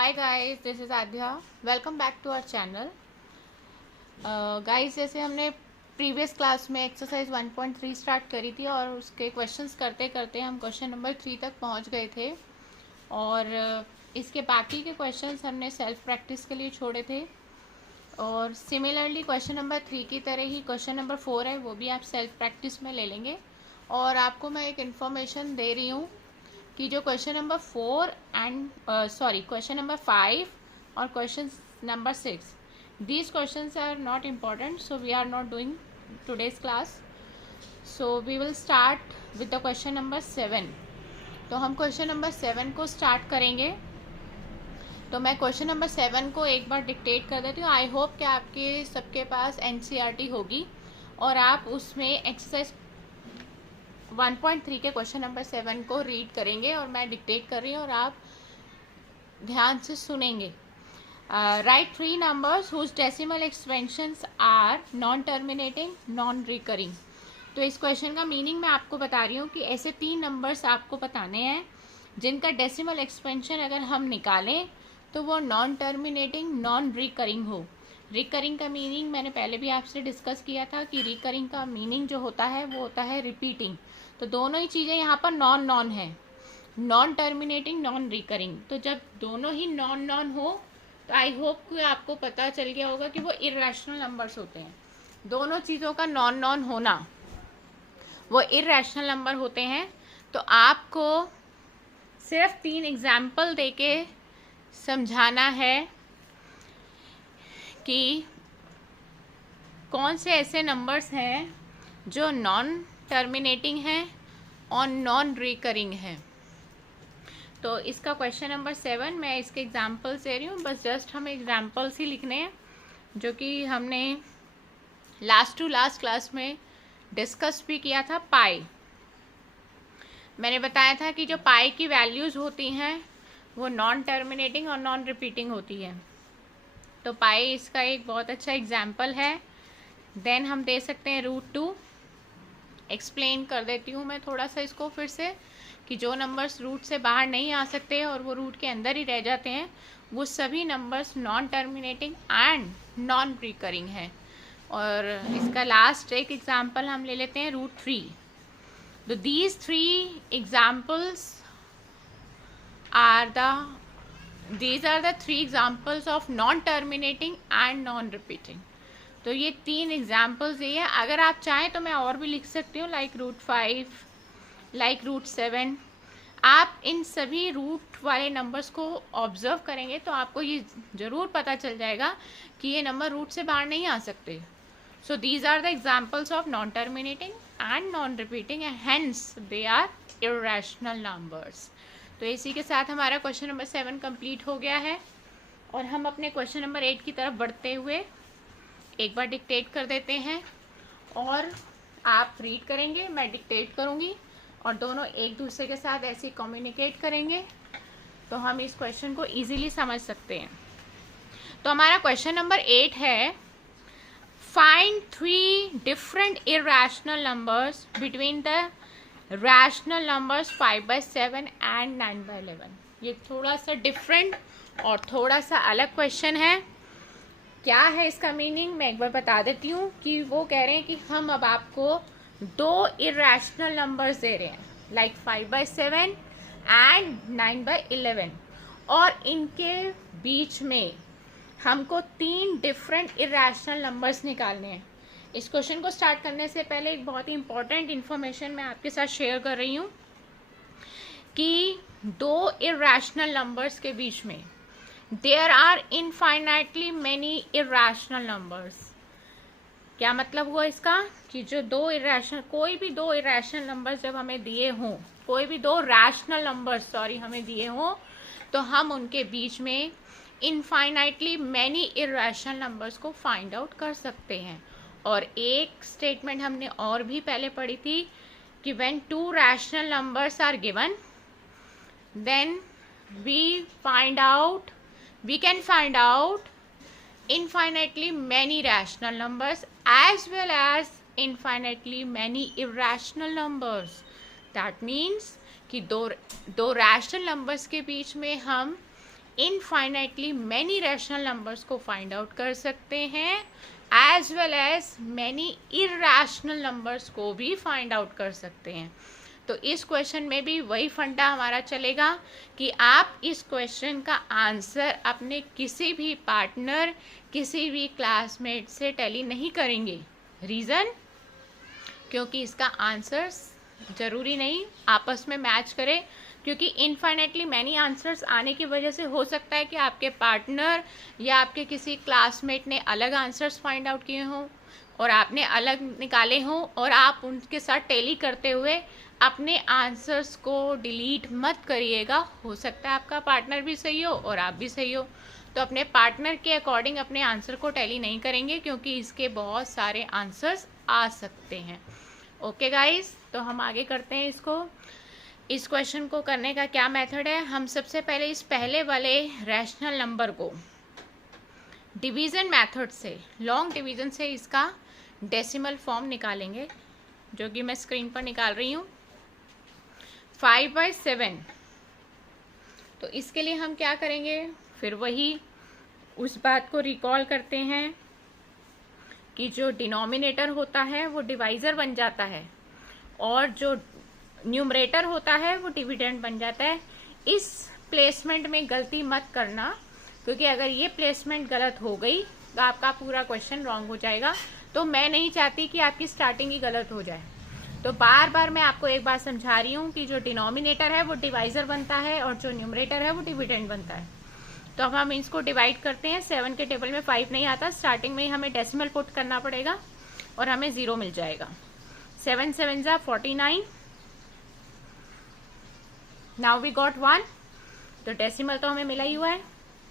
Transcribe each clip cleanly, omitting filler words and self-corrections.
Hi guys, this is Aadhya. Welcome back to our channel. Guys, जैसे हमने previous class में exercise 1.3 start करी थी और उसके क्वेश्चंस करते करते हम क्वेश्चन नंबर 3 तक पहुंच गए थे। और इसके बाकी के क्वेश्चंस हमने सेल्फ प्रैक्टिस के लिए छोड़े थे। और सिमिलरली क्वेश्चन नंबर 3 की तरह ही क्वेश्चन नंबर 4 है, वो भी आप सेल्फ प्रैक्टिस में ले लेंगे। और आपको मैं एक इन्फॉर्मेशन दे रही हूँ कि जो question number 4 and question number 5 और question number 6, these questions are not important, so we are not doing today's class. So we will start with the question number 7. तो हम क्वेश्चन नंबर 7 को स्टार्ट करेंगे। तो मैं क्वेश्चन नंबर 7 को एक बार dictate कर देती हूँ। आई होप कि आपके सबके पास एनसीईआरटी होगी और आप उसमें एक्सरसाइज 1.3 के क्वेश्चन नंबर 7 को रीड करेंगे और मैं डिक्टेट कर रही हूँ और आप ध्यान से सुनेंगे। Write 3 numbers whose decimal expansions are non terminating non recurring. तो इस क्वेश्चन का मीनिंग मैं आपको बता रही हूँ कि ऐसे 3 नंबर्स आपको बताने हैं जिनका डेसिमल एक्सपेंशन अगर हम निकालें तो वो नॉन टर्मिनेटिंग नॉन रिकरिंग हो। रिकरिंग का मीनिंग मैंने पहले भी आपसे डिस्कस किया था कि रिकरिंग का मीनिंग जो होता है वो होता है रिपीटिंग। तो दोनों ही चीज़ें यहाँ पर नॉन नॉन है, नॉन टर्मिनेटिंग नॉन रिकरिंग। तो जब दोनों ही नॉन नॉन हो तो आई होप कि आपको पता चल गया होगा कि वो इर्रेशनल नंबर्स होते हैं। दोनों चीज़ों का नॉन नॉन होना वो इर्रेशनल नंबर होते हैं। तो आपको सिर्फ 3 एग्जाम्पल देके समझाना है कि कौन से ऐसे नंबर्स हैं जो नॉन टर्मिनेटिंग हैं और नॉन रिकरिंग हैं। तो इसका क्वेश्चन नंबर 7 मैं इसके एग्जाम्पल्स दे रही हूँ, बस जस्ट हमें एग्जाम्पल्स ही लिखने हैं जो कि हमने लास्ट टू लास्ट क्लास में डिस्कस भी किया था। पाई मैंने बताया था कि जो पाई की वैल्यूज़ होती हैं वो नॉन टर्मिनेटिंग और नॉन रिपीटिंग होती है। तो पाई इसका एक बहुत अच्छा एग्जाम्पल है। देन हम दे सकते हैं √2। एक्सप्लेन कर देती हूँ मैं थोड़ा सा इसको फिर से कि जो नंबर्स रूट से बाहर नहीं आ सकते और वो रूट के अंदर ही रह जाते हैं वो सभी numbers non terminating and non recurring है। और इसका लास्ट एक एग्जाम्पल हम ले लेते हैं √3। तो these 3 examples are these are the 3 examples of non terminating and non repeating। तो ये 3 एग्जाम्पल्स ये है। अगर आप चाहें तो मैं और भी लिख सकती हूँ, लाइक √5, लाइक √7। आप इन सभी रूट वाले नंबर्स को ऑब्जर्व करेंगे तो आपको ये ज़रूर पता चल जाएगा कि ये नंबर रूट से बाहर नहीं आ सकते। So these are the examples of non terminating and non repeating and hence they are irrational numbers. तो इसी के साथ हमारा क्वेश्चन नंबर 7 कंप्लीट हो गया है और हम अपने क्वेश्चन नंबर 8 की तरफ बढ़ते हुए एक बार डिक्टेट कर देते हैं और आप रीड करेंगे, मैं डिक्टेट करूँगी और दोनों एक दूसरे के साथ ऐसे कम्युनिकेट करेंगे तो हम इस क्वेश्चन को इजीली समझ सकते हैं। तो हमारा क्वेश्चन नंबर 8 है, find 3 different irrational numbers between the rational numbers 5/7 and 9/11। ये थोड़ा सा डिफरेंट और थोड़ा सा अलग क्वेश्चन है। क्या है इसका मीनिंग मैं एक बार बता देती हूँ कि वो कह रहे हैं कि हम अब आपको 2 इर्रेशनल नंबर्स दे रहे हैं, लाइक 5/7 एंड 9/11, और इनके बीच में हमको 3 डिफरेंट इर्रेशनल नंबर्स निकालने हैं। इस क्वेश्चन को स्टार्ट करने से पहले एक बहुत ही इंपॉर्टेंट इन्फॉर्मेशन मैं आपके साथ शेयर कर रही हूँ कि 2 इर्रेशनल नंबर्स के बीच में there are infinitely many irrational numbers. क्या मतलब हुआ इसका कि जो कोई भी 2 इर्रेशनल नंबर्स जब हमें दिए हों, कोई भी 2 रैशनल नंबर्स हमें दिए हों तो हम उनके बीच में इनफाइनाइटली मैनी इर्रेशनल नंबर्स को फाइंड आउट कर सकते हैं। और एक स्टेटमेंट हमने और भी पहले पढ़ी थी कि when 2 rational numbers are given then we can find out infinitely many rational numbers as well as infinitely many irrational numbers। that means कि दो रैशनल नंबर्स के बीच में हम इनफाइनाइटली मैनी रैशनल नंबर्स को फाइंड आउट कर सकते हैं, as well as many irrational numbers को भी फाइंड आउट कर सकते हैं। तो इस क्वेश्चन में भी वही फंडा हमारा चलेगा कि आप इस क्वेश्चन का आंसर अपने किसी भी पार्टनर, किसी भी क्लासमेट से टैली नहीं करेंगे। रीज़न, क्योंकि इसका आंसर ज़रूरी नहीं आपस में मैच करे, क्योंकि इनफाइनाइटली मैनी आंसर्स आने की वजह से हो सकता है कि आपके पार्टनर या आपके किसी क्लासमेट ने अलग आंसर्स फाइंड आउट किए हों और आपने अलग निकाले हों, और आप उनके साथ टैली करते हुए अपने आंसर्स को डिलीट मत करिएगा। हो सकता है आपका पार्टनर भी सही हो और आप भी सही हो, तो अपने पार्टनर के अकॉर्डिंग अपने आंसर को टैली नहीं करेंगे, क्योंकि इसके बहुत सारे आंसर्स आ सकते हैं। ओके गाइस, तो हम आगे करते हैं इसको। इस क्वेश्चन को करने का क्या मेथड है, हम सबसे पहले इस पहले वाले रैशनल नंबर को डिवीज़न मेथड से, लॉन्ग डिवीज़न से इसका डेसिमल फॉर्म निकालेंगे, जो कि मैं स्क्रीन पर निकाल रही हूँ। 5/7। तो इसके लिए हम क्या करेंगे, फिर वही उस बात को रिकॉल करते हैं कि जो डिनोमिनेटर होता है वो डिवाइज़र बन जाता है और जो न्यूमरेटर होता है वो डिविडेंड बन जाता है। इस प्लेसमेंट में गलती मत करना, क्योंकि अगर ये प्लेसमेंट गलत हो गई तो आपका पूरा क्वेश्चन रॉन्ग हो जाएगा। तो मैं नहीं चाहती कि आपकी स्टार्टिंग ही गलत हो जाए। तो बार बार मैं आपको एक बात समझा रही हूँ कि जो डिनोमिनेटर है वो डिवाइज़र बनता है और जो न्यूमरेटर है वो डिविडेंड बनता है। तो अब हम इसको डिवाइड करते हैं। 7 के टेबल में 5 नहीं आता, स्टार्टिंग में ही हमें डेसिमल पुट करना पड़ेगा और हमें 0 मिल जाएगा। 7 7 जा 49। Now we got 1। तो डेसिमल तो हमें मिला ही हुआ है,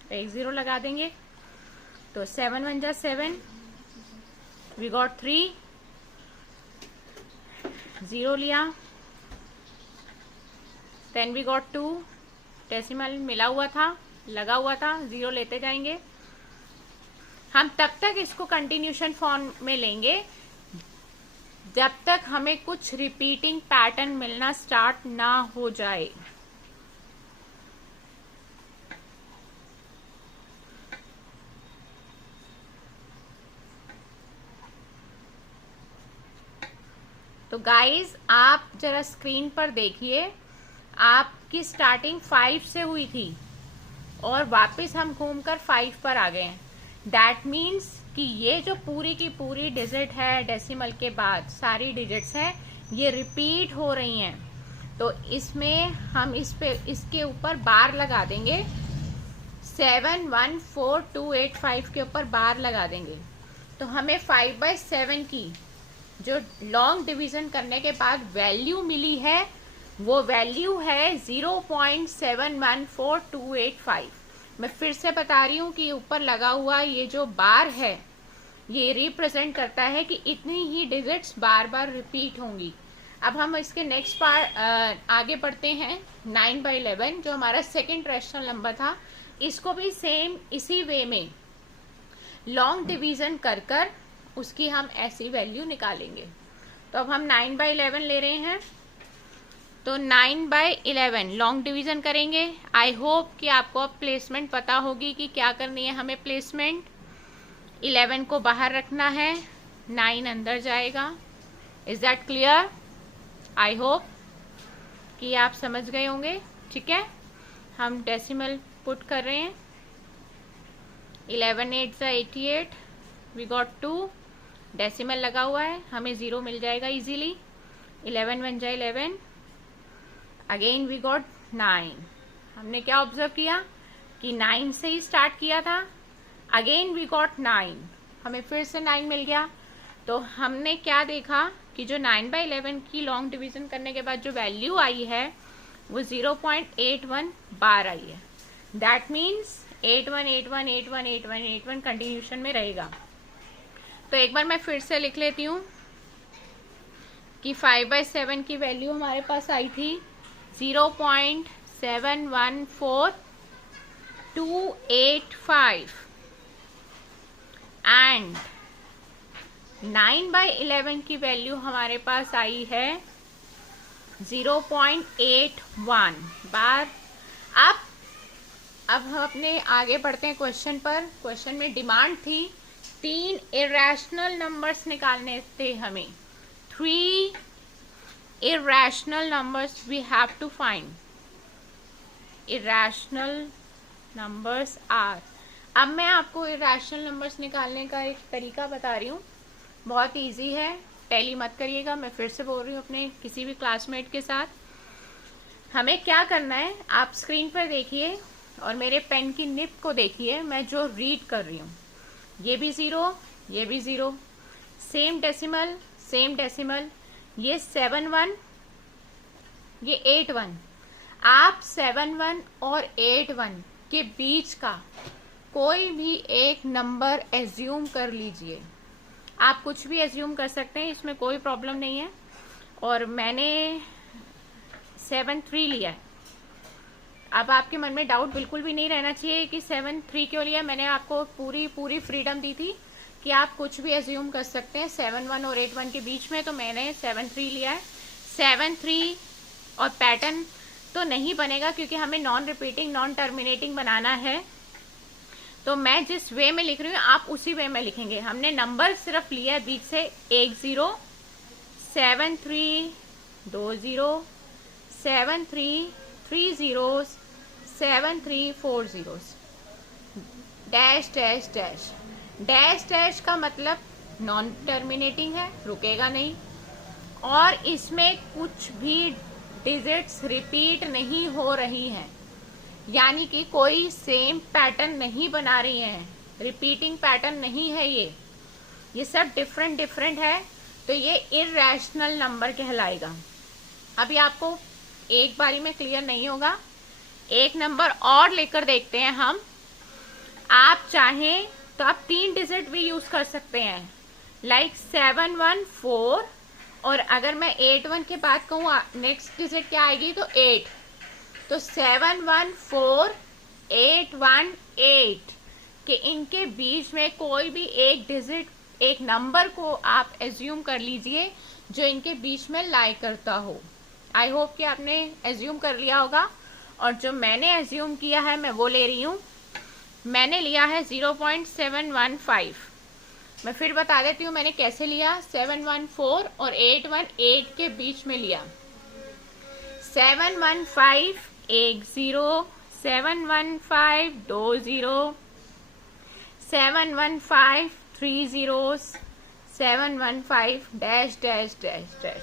तो एक 0 लगा देंगे। तो 7 1 जा 7, वी गॉट 3, 0 लिया। देन वी गॉट 2, डेसिमल मिला हुआ था, लगा हुआ था, 0 लेते जाएंगे। हम तब तक इसको कंटिन्यूशन फॉर्म में लेंगे जब तक हमें कुछ रिपीटिंग पैटर्न मिलना स्टार्ट ना हो जाए। तो गाइस आप जरा स्क्रीन पर देखिए, आपकी स्टार्टिंग 5 से हुई थी और वापस हम घूमकर 5 पर आ गए हैं। दैट मीन्स कि ये जो पूरी की पूरी डिजिट है डेसिमल के बाद, सारी डिजिट्स हैं, ये रिपीट हो रही हैं। तो इसमें हम इसके ऊपर बार लगा देंगे। 7 1 4 2 8 5 के ऊपर बार लगा देंगे। तो हमें 5/7 की जो लॉन्ग डिवीजन करने के बाद वैल्यू मिली है, वो वैल्यू है 0.714285। मैं फिर से बता रही हूँ कि ऊपर लगा हुआ ये जो बार है ये रिप्रेजेंट करता है कि इतनी ही डिजिट्स बार बार रिपीट होंगी। अब हम इसके नेक्स्ट पार्ट आगे बढ़ते हैं। 9/11 जो हमारा सेकेंड रैशनल नंबर था, इसको भी सेम इसी वे में लॉन्ग डिवीजन कर कर उसकी हम ऐसी वैल्यू निकालेंगे। तो अब हम 9/11 ले रहे हैं। तो 9/11 लॉन्ग डिवीजन करेंगे। आई होप कि आपको अब प्लेसमेंट पता होगी कि क्या करनी है हमें। प्लेसमेंट 11 को बाहर रखना है, 9 अंदर जाएगा। Is that clear? I hope कि आप समझ गए होंगे। ठीक है, हम डेसिमल पुट कर रहे हैं। 11 8 88, वी गॉट 2, डेसिमल लगा हुआ है, हमें 0 मिल जाएगा इजीली। 11 1 जा 11, अगेन वी गॉट 9। हमने क्या ऑब्जर्व किया कि 9 से ही स्टार्ट किया था। अगेन वी गॉट 9, हमें फिर से 9 मिल गया। तो हमने क्या देखा कि जो 9/11 की लॉन्ग डिवीजन करने के बाद जो वैल्यू आई है वो 0.81 बार आई है। दैट मीन्स 81 81 81 81 81 कंटिन्यूशन में रहेगा। तो एक बार मैं फिर से लिख लेती हूँ कि 5/7 की वैल्यू हमारे पास आई थी 0.714285 एंड 9/11 की वैल्यू हमारे पास आई है 0.81 बार। अब हम अपने आगे बढ़ते हैं क्वेश्चन पर। क्वेश्चन में डिमांड थी 3 इरेशनल नंबर्स निकालने थे हमें। 3 irrational numbers we have to find. Irrational numbers are, अब मैं आपको irrational numbers निकालने का एक तरीका बता रही हूँ, बहुत इजी है, टैली मत करिएगा, मैं फिर से बोल रही हूँ अपने किसी भी क्लासमेट के साथ। हमें क्या करना है, आप स्क्रीन पर देखिए और मेरे पेन की निब को देखिए, मैं जो रीड कर रही हूँ, ये भी 0, ये भी 0, सेम डेसिमल, ये 7-1, ये 8-1। आप 7-1 और 8-1 के बीच का कोई भी एक नंबर एज्यूम कर लीजिए। आप कुछ भी एज्यूम कर सकते हैं, इसमें कोई प्रॉब्लम नहीं है। और मैंने 7-3 लिया है। अब आपके मन में डाउट बिल्कुल भी नहीं रहना चाहिए कि 7-3 क्यों लिया। मैंने आपको पूरी फ्रीडम दी थी कि आप कुछ भी एज्यूम कर सकते हैं 7-1 और 8-1 के बीच में, तो मैंने 7-3 लिया है। 7-3 और पैटर्न तो नहीं बनेगा क्योंकि हमें नॉन रिपीटिंग नॉन टर्मिनेटिंग बनाना है। तो मैं जिस वे में लिख रही हूँ आप उसी वे में लिखेंगे। हमने नंबर सिर्फ लिया है बीच से 1-0, 7-3, 2-0, 7-3, 3 zeros, 7-3, 4 zeros, dash dash dash. Dash dash का मतलब नॉन टर्मिनेटिंग है, रुकेगा नहीं, और इसमें कुछ भी डिजिट्स रिपीट नहीं हो रही हैं, यानी कि कोई सेम पैटर्न नहीं बना रही हैं, रिपीटिंग पैटर्न नहीं है, ये सब डिफरेंट है, तो ये इररेशनल नंबर कहलाएगा। अभी आपको एक बारी में क्लियर नहीं होगा, एक नंबर और लेकर देखते हैं हम। आप चाहें तो आप 3 डिजिट भी यूज कर सकते हैं, लाइक 7-1-4, और अगर मैं 8-1 के बाद कहूँ नेक्स्ट डिजिट क्या आएगी तो 8, तो 7-1-4, 8-1-8 कि इनके बीच में कोई भी एक डिजिट, एक नंबर को आप एज्यूम कर लीजिए जो इनके बीच में लाई करता हो। आई होप कि आपने एज्यूम कर लिया होगा, और जो मैंने एज्यूम किया है मैं वो ले रही हूँ। मैंने लिया है 0.715। मैं फिर बता देती हूँ मैंने कैसे लिया। 7-1-4 और 8-1-8 के बीच में लिया। 7-1-5 1 0, 7-1-5 2 0, 7-1-5 3 zeros, 7-1-5 dash dash dash dash.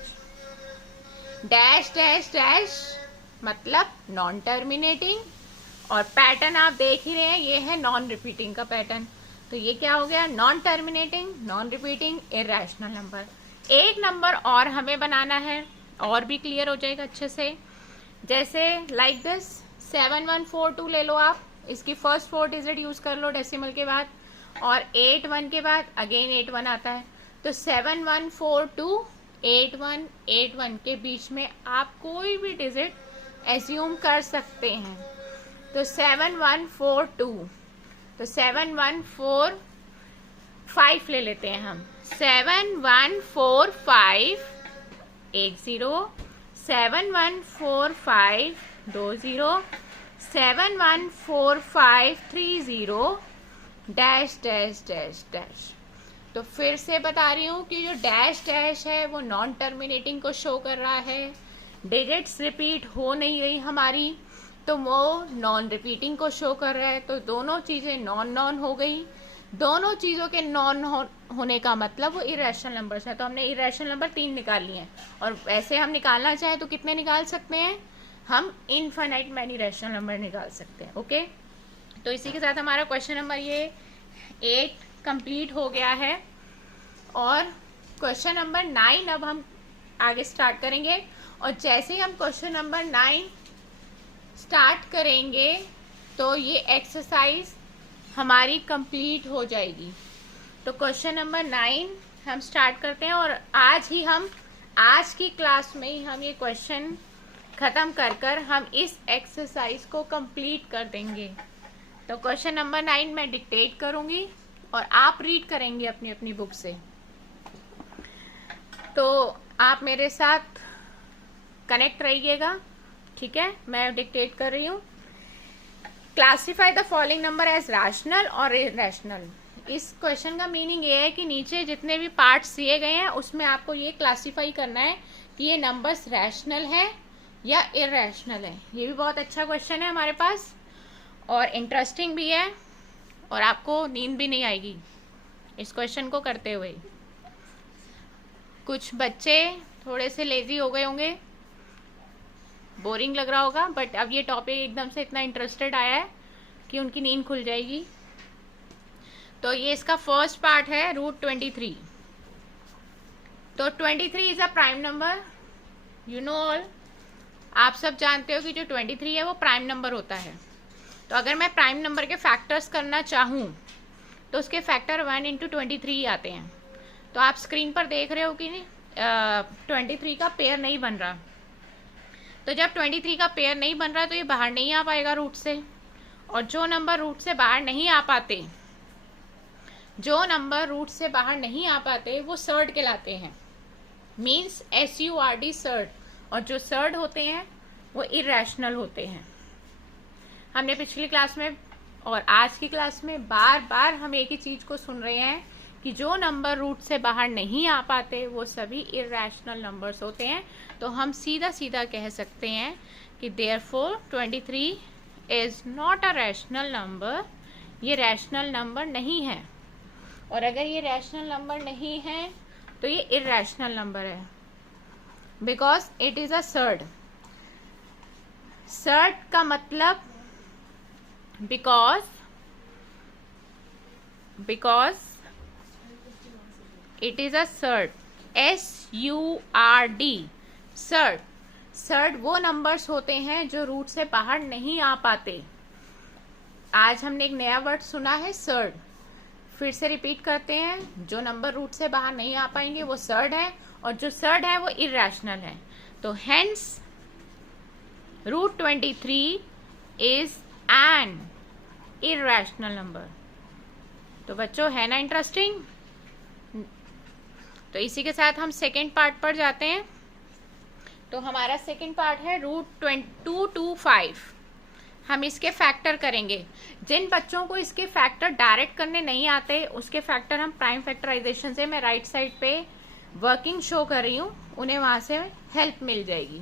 Dash dash dash मतलब नॉन टर्मिनेटिंग, और पैटर्न आप देख ही रहे हैं, ये है नॉन रिपीटिंग का पैटर्न। तो ये क्या हो गया, non terminating non repeating irrational number. एक नंबर और हमें बनाना है, और भी क्लियर हो जाएगा अच्छे से। जैसे लाइक दिस 7-1-4-2 ले लो आप, इसकी फर्स्ट 4 डिजिट यूज कर लो डेसिमल के बाद, और 8-1 के बाद अगेन 8-1 आता है, तो 7-1-4-2 8-1-8-1 के बीच में आप कोई भी डिजिट एज्यूम कर सकते हैं। तो 7-1-4-2, तो 7-1-4-5 ले लेते हैं हम। 7-1-4-5 1 0, 7-1-4-5 2 0, 7-1-4-5 3 0, डैश डैश डैश डैश। तो फिर से बता रही हूँ कि जो डैश डैश है वो नॉन टर्मिनेटिंग को शो कर रहा है, डिजिट्स रिपीट हो नहीं रही हमारी, तो वो नॉन रिपीटिंग को शो कर रहा है। तो दोनों चीजें नॉन हो गई। दोनों चीजों के नॉन होने का मतलब वो इरेशनल नंबर्स है। तो हमने इरेशनल नंबर 3 निकाल लिए हैं, और वैसे हम निकालना चाहें तो कितने निकाल सकते हैं, हम इनफाइनाइट मैनी इरेशनल नंबर निकाल सकते हैं। ओके, तो इसी के साथ हमारा क्वेश्चन नंबर ये 8 कंप्लीट हो गया है, और क्वेश्चन नंबर 9 अब हम आगे स्टार्ट करेंगे। और जैसे ही हम क्वेश्चन नंबर 9 स्टार्ट करेंगे तो ये एक्सरसाइज हमारी कंप्लीट हो जाएगी। तो क्वेश्चन नंबर 9 हम स्टार्ट करते हैं, और आज की क्लास में ही हम ये क्वेश्चन खत्म कर हम इस एक्सरसाइज को कंप्लीट कर देंगे। तो क्वेश्चन नंबर 9 मैं डिक्टेट करूंगी और आप रीड करेंगे अपनी अपनी बुक से। तो आप मेरे साथ कनेक्ट रहिएगा, ठीक है। मैं डिक्टेट कर रही हूँ। Classify the following number as rational और इरेशनल। इस क्वेश्चन का मीनिंग ये है कि नीचे जितने भी पार्ट्स दिए गए हैं उसमें आपको ये क्लासीफाई करना है कि ये नंबर्स रैशनल है या इरेशनल है। ये भी बहुत अच्छा क्वेश्चन है हमारे पास और इंटरेस्टिंग भी है और आपको नींद भी नहीं आएगी इस क्वेश्चन को करते हुए। कुछ बच्चे थोड़े से लेजी हो गए होंगे, बोरिंग लग रहा होगा, बट अब ये टॉपिक एकदम से इतना इंटरेस्टेड आया है कि उनकी नींद खुल जाएगी। तो ये इसका फर्स्ट पार्ट है √23। तो 23 is a prime number, you know all. आप सब जानते हो कि जो 23 है वो प्राइम नंबर होता है। तो अगर मैं प्राइम नंबर के फैक्टर्स करना चाहूँ तो उसके फैक्टर 1 × 23 आते हैं। तो आप स्क्रीन पर देख रहे हो कि नहीं 23 का पेयर नहीं बन रहा। तो जब 23 का पेयर नहीं बन रहा तो ये बाहर नहीं आ पाएगा रूट से। और जो नंबर रूट से बाहर नहीं आ पाते, वो सर्ड कहलाते हैं, मीन्स SURD सर्ड। और जो सर्ड होते हैं वो इरेशनल होते हैं। हमने पिछली क्लास में और आज की क्लास में बार बार हम एक ही चीज को सुन रहे हैं कि जो नंबर रूट से बाहर नहीं आ पाते वो सभी इरेशनल नंबर्स होते हैं। तो हम सीधा सीधा कह सकते हैं कि therefore 23 is not a rational number, ये रैशनल नंबर नहीं है। और अगर ये रैशनल नंबर नहीं है तो ये इरेशनल नंबर है, because it is a surd. Surd का मतलब because it is a surd, SURD surd. Surd वो नंबर्स होते हैं जो रूट से बाहर नहीं आ पाते। आज हमने एक नया वर्ड सुना है सर्ड, फिर से रिपीट करते हैं। जो नंबर रूट से बाहर नहीं आ पाएंगे वो सर्ड है, और जो सर्ड है वो इरेशनल है। तो hence √23 is an irrational number. तो बच्चों है ना इंटरेस्टिंग। तो इसी के साथ हम सेकेंड पार्ट पर जाते हैं। तो हमारा सेकेंड पार्ट है √225। हम इसके फैक्टर करेंगे। जिन बच्चों को इसके फैक्टर डायरेक्ट करने नहीं आते उसके फैक्टर हम प्राइम फैक्टराइजेशन से, मैं राइट साइड पे वर्किंग शो कर रही हूँ, उन्हें वहां से हेल्प मिल जाएगी।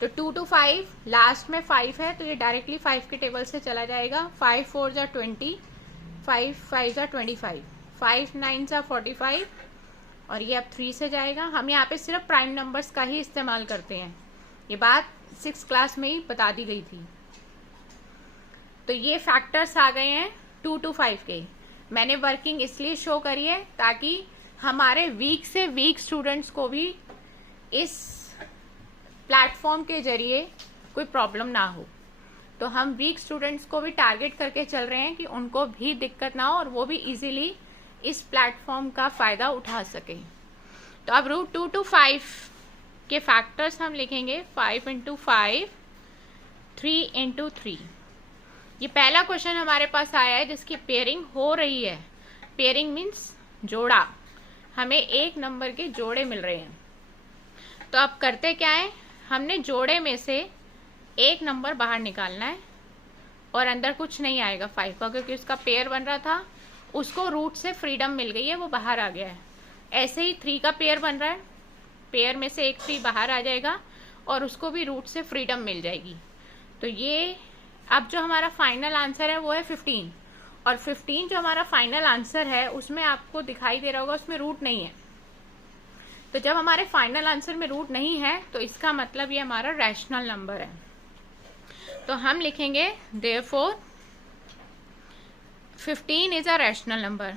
तो 2 to 5, लास्ट में 5 है तो ये डायरेक्टली 5 के टेबल से चला जाएगा। 5 4 जा 20, 5 5 जा 25, 5 9 जा 45, और ये अब 3 से जाएगा। हम यहाँ पे सिर्फ प्राइम नंबर्स का ही इस्तेमाल करते हैं, ये बात 6th क्लास में ही बता दी गई थी। तो ये फैक्टर्स आ गए हैं 2 to 5 के। मैंने वर्किंग इसलिए शो करी है ताकि हमारे वीक से वीक स्टूडेंट्स को भी इस प्लेटफॉर्म के जरिए कोई प्रॉब्लम ना हो। तो हम वीक स्टूडेंट्स को भी टारगेट करके चल रहे हैं कि उनको भी दिक्कत ना हो और वो भी इजीली इस प्लेटफॉर्म का फायदा उठा सके। तो अब √2 to 5 के फैक्टर्स हम लिखेंगे 5 × 5, 3 × 3। ये पहला क्वेश्चन हमारे पास आया है जिसकी पेयरिंग हो रही है। पेयरिंग मीन्स जोड़ा, हमें एक नंबर के जोड़े मिल रहे हैं। तो अब करते क्या है, हमने जोड़े में से एक नंबर बाहर निकालना है और अंदर कुछ नहीं आएगा 5 का, क्योंकि उसका पेयर बन रहा था, उसको रूट से फ्रीडम मिल गई है, वो बाहर आ गया है। ऐसे ही 3 का पेयर बन रहा है, पेयर में से एक 3 बाहर आ जाएगा और उसको भी रूट से फ्रीडम मिल जाएगी। तो ये अब जो हमारा फाइनल आंसर है वो है 15, और 15 जो हमारा फाइनल आंसर है उसमें आपको दिखाई दे रहा होगा उसमें रूट नहीं है। तो जब हमारे फाइनल आंसर में रूट नहीं है तो इसका मतलब ये हमारा रैशनल नंबर है। तो हम लिखेंगे therefore 15 is a rational number.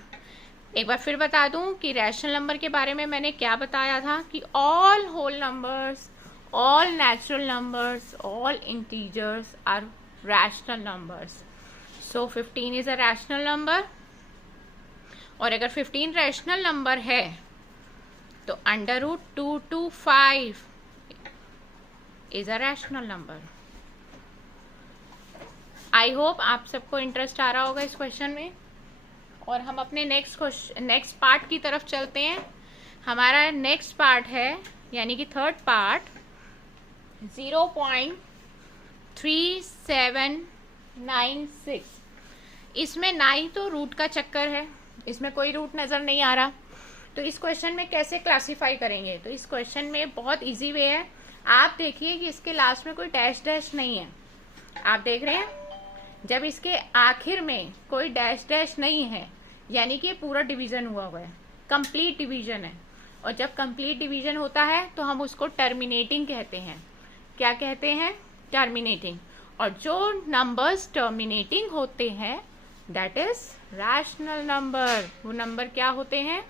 एक बार फिर बता दूं कि रैशनल नंबर के बारे में मैंने क्या बताया था कि all whole numbers, all natural numbers, all integers are rational numbers. So 15 is a rational number, और अगर 15 रैशनल नंबर है तो √2 to 5 is a rational number. I hope आप सबको इंटरेस्ट आ रहा होगा इस क्वेश्चन में। और हम अपने नेक्स्ट पार्ट की तरफ चलते हैं। हमारा नेक्स्ट पार्ट है यानी कि थर्ड पार्ट 0.375 9 6। इसमें ना ही तो रूट का चक्कर है, इसमें कोई रूट नज़र नहीं आ रहा, तो इस क्वेश्चन में कैसे क्लासीफाई करेंगे? तो इस क्वेश्चन में बहुत इजी वे है। आप देखिए कि इसके लास्ट में कोई डैश डैश नहीं है, आप देख रहे हैं? जब इसके आखिर में कोई डैश डैश नहीं है यानी कि पूरा डिवीजन हुआ है, कंप्लीट डिवीजन है। और जब कंप्लीट डिवीजन होता है तो हम उसको टर्मिनेटिंग कहते हैं। क्या कहते हैं? टर्मिनेटिंग। और जो नंबर्स टर्मिनेटिंग होते हैं दैट इज रैशनल नंबर। वो नंबर क्या होते हैं?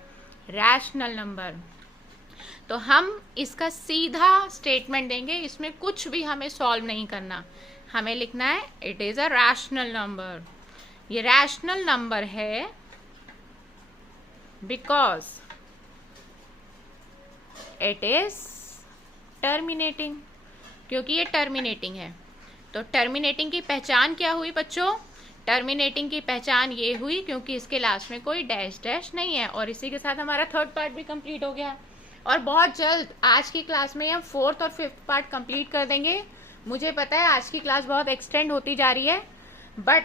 Rational number. तो हम इसका सीधा स्टेटमेंट देंगे, इसमें कुछ भी हमें सॉल्व नहीं करना, हमें लिखना है it is a rational number. ये रैशनल नंबर है बिकॉज इट इज टर्मिनेटिंग, क्योंकि ये टर्मिनेटिंग है। तो टर्मिनेटिंग की पहचान क्या हुई बच्चों? टर्मिनेटिंग की पहचान ये हुई क्योंकि इसके लास्ट में कोई डैश डैश नहीं है। और इसी के साथ हमारा थर्ड पार्ट भी कंप्लीट हो गया। और बहुत जल्द आज की क्लास में हम फोर्थ और फिफ्थ पार्ट कंप्लीट कर देंगे। मुझे पता है आज की क्लास बहुत एक्सटेंड होती जा रही है, बट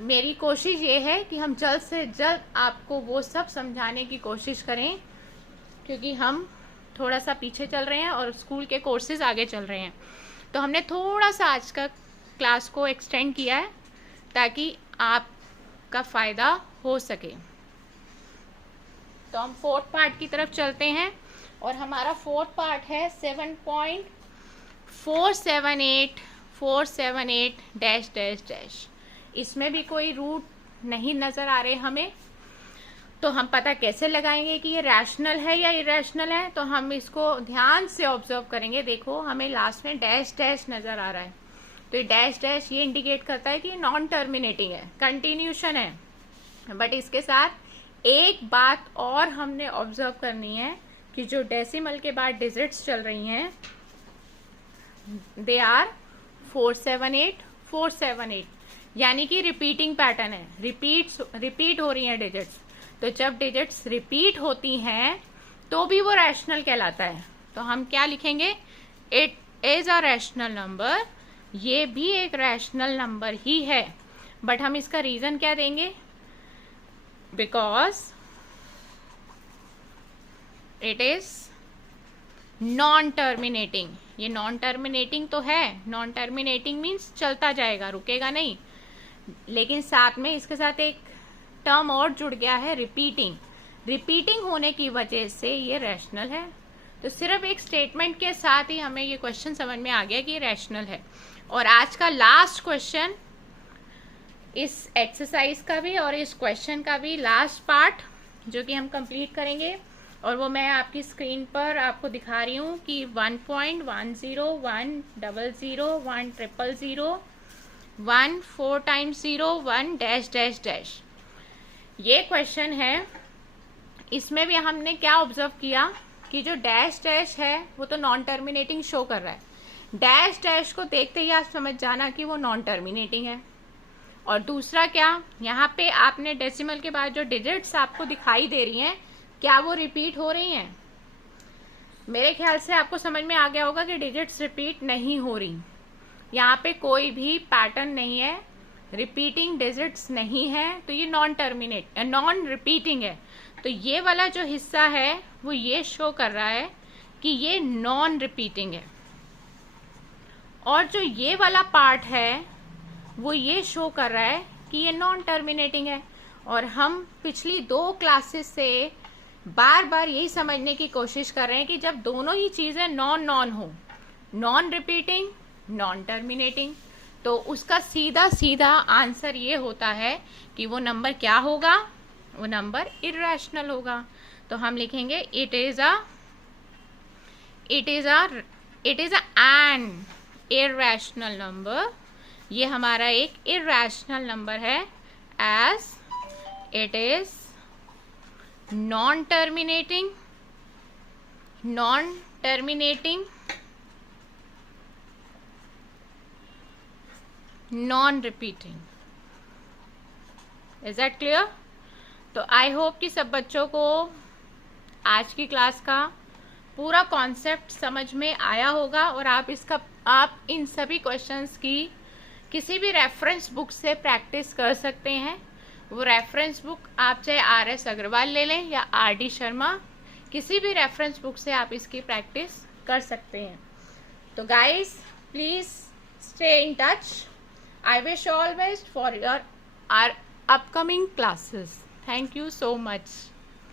मेरी कोशिश ये है कि हम जल्द से जल्द आपको वो सब समझाने की कोशिश करें, क्योंकि हम थोड़ा सा पीछे चल रहे हैं और स्कूल के कोर्सेज आगे चल रहे हैं। तो हमने थोड़ा सा आज का क्लास को एक्सटेंड किया है ताकि आपका फ़ायदा हो सके। तो हम फोर्थ पार्ट की तरफ चलते हैं और हमारा फोर्थ पार्ट है 7.478 डैश डैश डैश। इसमें भी कोई रूट नहीं नज़र आ रहे हमें, तो हम पता कैसे लगाएंगे कि ये रैशनल है या इरेशनल है? तो हम इसको ध्यान से ऑब्जर्व करेंगे। देखो हमें लास्ट में डैश डैश नज़र आ रहा है, तो ये डैश डैश ये इंडिकेट करता है कि ये नॉन टर्मिनेटिंग है, कंटिन्यूशन है। बट इसके साथ एक बात और हमने ऑब्जर्व करनी है कि जो डेसिमल के बाद डिजिट्स चल रही हैं दे आर 478 यानी कि रिपीटिंग पैटर्न है, रिपीट हो रही हैं डिजिट्स। तो जब डिजिट्स रिपीट होती हैं तो भी वो रैशनल कहलाता है। तो हम क्या लिखेंगे? It is a rational number. ये भी एक रैशनल नंबर ही है, बट हम इसका रीजन क्या देंगे? Because it is non terminating. ये नॉन टर्मिनेटिंग तो है, नॉन टर्मिनेटिंग मीन्स चलता जाएगा, रुकेगा नहीं, लेकिन साथ में इसके साथ एक टर्म और जुड़ गया है, रिपीटिंग होने की वजह से ये रैशनल है। तो सिर्फ एक स्टेटमेंट के साथ ही हमें ये क्वेश्चन समझ में आ गया कि ये रैशनल है। और आज का लास्ट क्वेश्चन, इस एक्सरसाइज का भी और इस क्वेश्चन का भी लास्ट पार्ट जो कि हम कंप्लीट करेंगे, और वो मैं आपकी स्क्रीन पर आपको दिखा रही हूँ कि 1.10 100 1 000 1 4 टाइम्स 0 1 डैश डैश डैश। ये क्वेश्चन है। इसमें भी हमने क्या ऑब्जर्व किया कि जो डैश डैश है वो तो नॉन टर्मिनेटिंग शो कर रहा है। डैश डैश को देखते ही आप समझ जाना कि वो नॉन टर्मिनेटिंग है। और दूसरा क्या, यहाँ पे आपने डेसिमल के बाद जो डिजिट्स आपको दिखाई दे रही हैं, क्या वो रिपीट हो रही हैं? मेरे ख्याल से आपको समझ में आ गया होगा कि डिजिट्स रिपीट नहीं हो रही। यहाँ पे कोई भी पैटर्न नहीं है, रिपीटिंग डिजिट्स नहीं है, तो ये नॉन रिपीटिंग है। तो ये वाला जो हिस्सा है वो ये शो कर रहा है कि ये नॉन रिपीटिंग है, और जो ये वाला पार्ट है वो ये शो कर रहा है कि ये नॉन टर्मिनेटिंग है। और हम पिछली 2 क्लासेस से बार बार यही समझने की कोशिश कर रहे हैं कि जब दोनों ही चीज़ें नॉन हो, नॉन रिपीटिंग नॉन टर्मिनेटिंग, तो उसका सीधा सीधा आंसर ये होता है कि वो नंबर क्या होगा? वो नंबर इरेशनल होगा। तो हम लिखेंगे it is an irrational number. ये हमारा एक इरेशनल नंबर है as it is non terminating non repeating. Is that clear? तो आई होप कि सब बच्चों को आज की क्लास का पूरा कॉन्सेप्ट समझ में आया होगा और आप इन सभी क्वेश्चंस की किसी भी रेफरेंस बुक से प्रैक्टिस कर सकते हैं। वो रेफरेंस बुक आप चाहे RS अग्रवाल ले लें या RD शर्मा, किसी भी रेफरेंस बुक से आप इसकी प्रैक्टिस कर सकते हैं। तो guys please stay in touch. I wish all best for your are upcoming classes. Thank you so much.